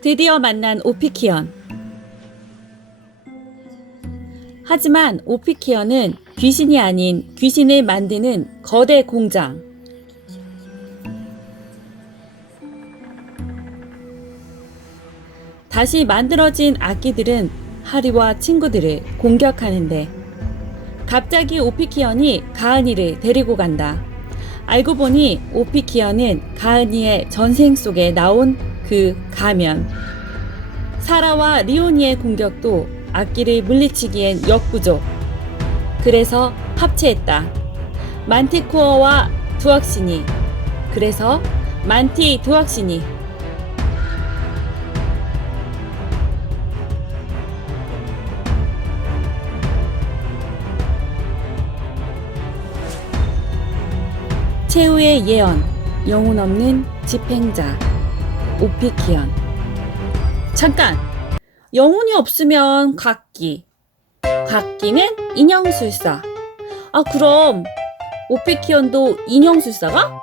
드디어 만난 오피키언. 하지만 오피키언은 귀신이 아닌 귀신을 만드는 거대 공장. 다시 만들어진 악기들은 하리와 친구들을 공격하는데 갑자기 오피키언이 가은이를 데리고 간다. 알고 보니 오피키언은 가은이의 전생 속에 나온 그 가면. 사라와 리오니의 공격도 악기를 물리치기엔 역부족. 그래서 합체했다. 만티코어와 두악신이. 그래서 만티 두악신이. 최후의 예언, 영혼 없는 집행자, 오피키언. 잠깐! 영혼이 없으면 각기. 각기는 인형술사. 아, 그럼 오피키언도 인형술사가?